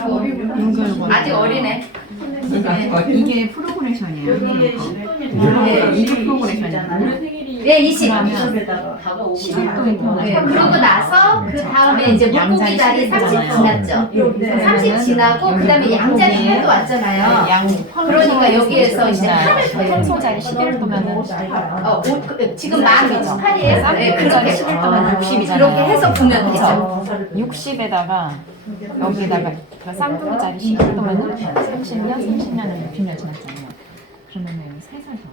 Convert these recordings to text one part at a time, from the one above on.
연결 아직 어리네. 이게 프로그레션이에요. 네. 이게 프로그레션이에요. 예, 20. 그러면 11도에 태어나서 네, 그러고 나서 그 다음에 이제 물고기 다리 30 지났죠. 30 지나고 그 다음에 양자리 해도 왔잖아요. 양 그러니까 여기에서 이제 하늘 더 평소자리 11도면은 어, 오, 그, 지금 만 18이에요? 네, 그렇게 11도면 60이잖아요. 그렇게 해서 보면 되죠. 60에다가 여기다가 그 쌍둥이짜리 11도면은 30년, 30년은 60년 지났잖아요. 그러면은 여기 3살 더.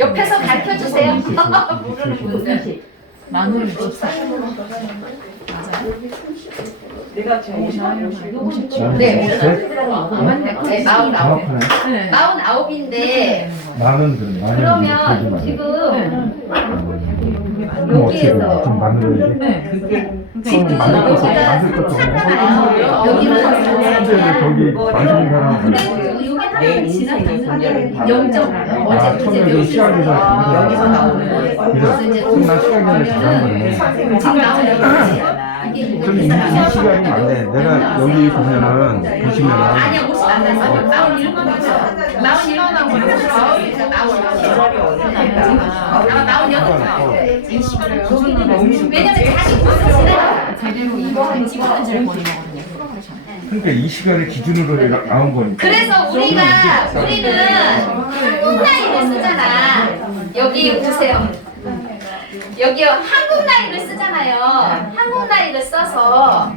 옆에서 가르쳐 주세요. 모르는 분들. 만으로 64. 맞아요? 네, 셋? 네, 마흔 아홉. 정확하네. 마흔 아홉인데 나는 그래. 나는 그러면 지금 여기에서? 좀 맞는 거지? 지금 만들 것도 여기가 만들 것도 여기는 저기 만드는 지나가는 영점 아, 처음에 그잘 여기서 나오는 그래서 나 시간이 잘한 거네. 지금 나오는 그럼 이, 이 시간이 맞네. 내가 여기 보면은 보시면은 아니야 옷이 안 났어. 나온 일만 하죠. 나온 일만 하고 나온 나온 나온 나온 여덟 이 시간을 왜냐면 자기 곳을 지나가. 제대로 이거 찍어야지 버리거든요. 프로그레션. 그러니까 이 시간을 기준으로 내가 나온 거니까. 그래서 우리가 우리는 한국 나이를 쓰잖아. 여기 보세요. 여기 한국 나이를 쓰잖아요. 한국 나이를 써서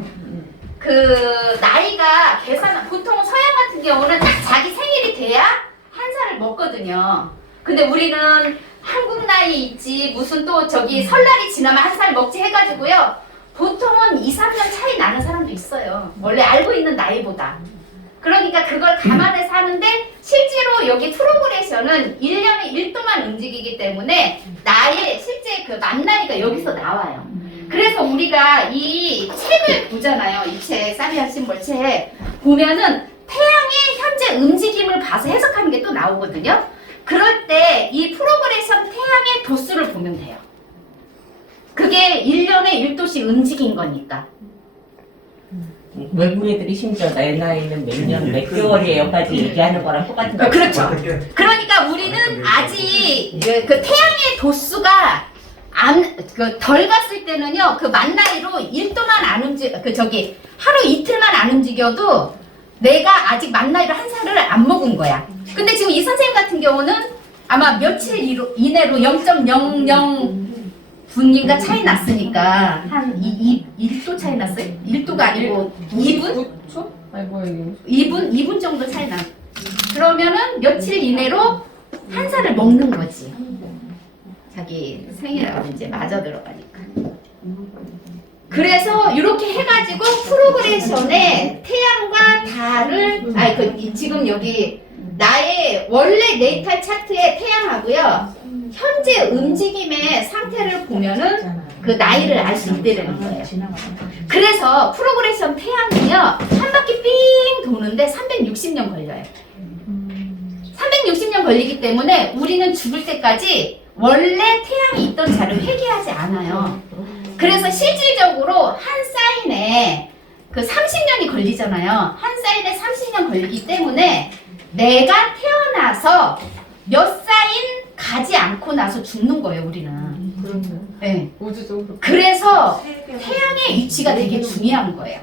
그 나이가 계산 보통 서양 같은 경우는 딱 자기 생일이 돼야 한 살을 먹거든요. 근데 우리는 한국 나이 있지 무슨 또 저기 설날이 지나면 한 살 먹지 해가지고요. 보통은 2, 3년 차이 나는 사람도 있어요. 원래 알고 있는 나이보다. 그러니까 그걸 감안해서 하는데 실제로 여기 프로그레션은 1년에 1도만 움직이기 때문에 나의 실제 그 만나이가 여기서 나와요. 그래서 우리가 이 책을 보잖아요. 이 책, 사비안 심볼 책. 보면은 태양의 현재 움직임을 봐서 해석하는 게 또 나오거든요. 그럴 때 이 프로그레션 태양의 도수를 보면 돼요. 그게 1년에 1도씩 움직인 거니까. 외국 애들이 심지어 내 나이는 몇 년, 몇 개월이에요까지 얘기하는 거랑 똑같은 거. 어, 그렇죠. 그러니까 우리는 아직 그, 그 태양의 도수가 안, 그 덜 갔을 때는요, 그 만 나이로 1도만 안 움직, 그 저기, 하루 이틀만 안 움직여도 내가 아직 만 나이로 한 살을 안 먹은 거야. 근데 지금 이 선생님 같은 경우는 아마 며칠 이로, 이내로 0.00 분인가 차이 났으니까 한 2, 2, 1도 차이 났어요? 1도가 아니고 2분? 아이고 이거. 2분, 2분 정도 차이 나. 그러면은 며칠 이내로 한 살을 먹는 거지. 자기 생일하고 이제 맞아 들어가니까. 그래서 이렇게 해가지고 프로그레션에 태양과 달을, 아니, 그, 이- 지금 여기 나의 원래 네이탈 차트의 태양하고요. 현재 움직임의 상태를 보면은 그 나이를 알 수 있다는 거예요. 그래서 프로그레션 태양이요 한 바퀴 삥 도는데 360년 걸려요. 360년 걸리기 때문에 우리는 죽을 때까지 원래 태양이 있던 자를 회귀하지 않아요. 그래서 실질적으로 한 사인에 그 30년이 걸리잖아요. 한 사인에 30년 걸리기 때문에 내가 태어나서 몇 가지 않고 나서 죽는 거예요, 우리는. 네. 우주적으로. 그래서 태양의 위치가 되게 중요한 거예요.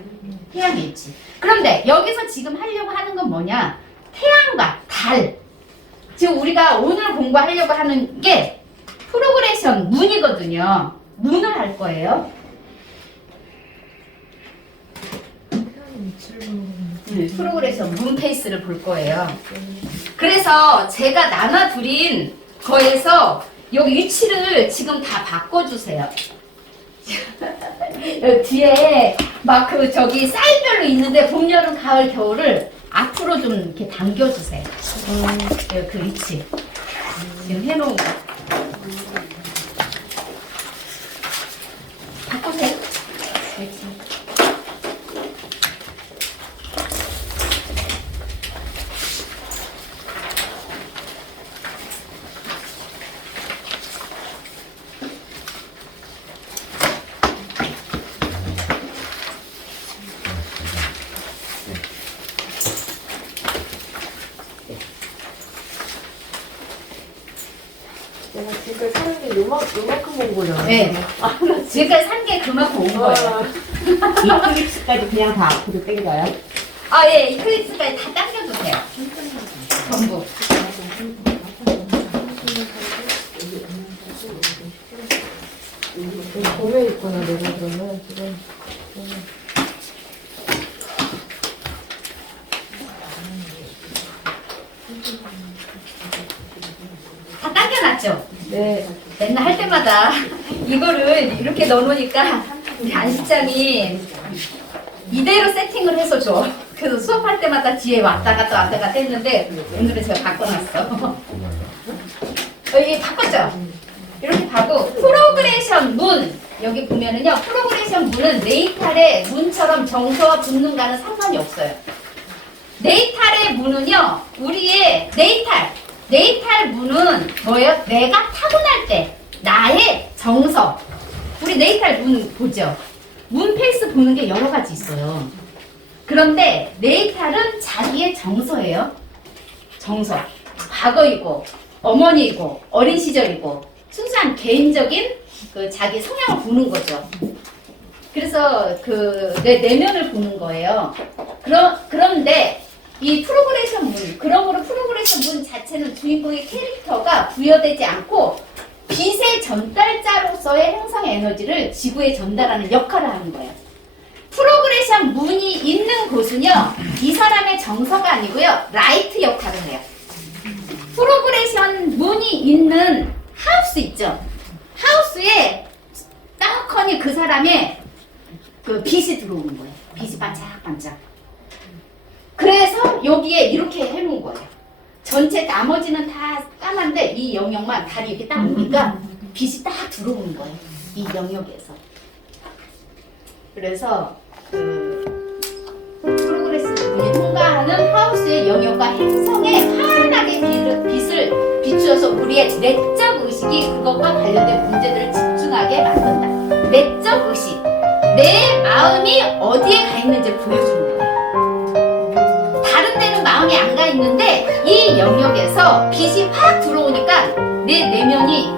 태양의 위치. 그런데 여기서 지금 하려고 하는 건 뭐냐? 태양과 달. 지금 우리가 오늘 공부하려고 하는 게 프로그레션 문이거든요. 문을 할 거예요. 네, 프로그레션 문 페이스를 볼 거예요. 그래서 제가 나눠드린 거에서 여기 위치를 지금 다 바꿔주세요. 뒤에 막 그 저기 사이별로 있는데 봄, 여름, 가을, 겨울을 앞으로 좀 이렇게 당겨주세요. 네, 그 위치. 지금 해놓은 거. 바꾸세요. 위치. 요만 요만큼 온 거잖아. 네. 지금까지 산 게 그만큼 온 거예요. 이 클립스까지 그냥 다 앞으로 당겨요? 아, 예, 이 클립스까지 다 당겨도 돼요. 전부. 봄에 있구나 내가 그러면 지금. 다 당겨놨죠? 네. 맨날 할 때마다 이거를 이렇게 넣어놓으니까 우리 안 실장이 이대로 세팅을 해서 줘. 그래서 수업할 때마다 뒤에 왔다 갔다 왔다 갔다 했는데 오늘은 제가 바꿔놨어. 어, 이게 바꿨죠? 이렇게 바고 프로그레이션 문 여기 보면은요 프로그레이션 문은 네이탈의 문처럼 정서와 붙는가는 상관이 없어요. 네이탈의 문은요 우리의 네이탈 네이탈 문은 뭐예요? 내가 타고날 때 나의 정서 우리 네이탈 문 보죠? 문 페이스 보는 게 여러 가지 있어요. 그런데 네이탈은 자기의 정서예요. 정서. 과거이고, 어머니이고, 어린 시절이고, 순수한 개인적인 그 자기 성향을 보는 거죠. 그래서 그 내 내면을 보는 거예요. 그러, 그런데 이 프로그레이션 문, 그러므로 프로그레이션 문 자체는 주인공의 캐릭터가 부여되지 않고 빛의 전달자로서의 행성의 에너지를 지구에 전달하는 역할을 하는 거예요. 프로그레이션 문이 있는 곳은요, 이 사람의 정서가 아니고요, 라이트 역할을 해요. 프로그레이션 문이 있는 하우스 있죠? 하우스에 떡하니 그 사람의 그 빛이 들어오는 거예요. 빛이 반짝반짝. 그래서 여기에 이렇게 해놓은 거예요. 전체 나머지는 다 까만데 이 영역만 다리 이렇게 딱 오니까 빛이 딱 들어오는 거예요. 이 영역에서. 그래서 그 프로그레스 분이 통과하는 하우스의 영역과 행성에 환하게 빛을, 비추어서 우리의 내적 의식이 그것과 관련된 문제들을 집중하게 만든다. 내적 의식. 내 마음이 어디에 가 있는지 보여주는 마음이 안 가 있는데 이 영역에서 빛이 확 들어오니까 내 내면이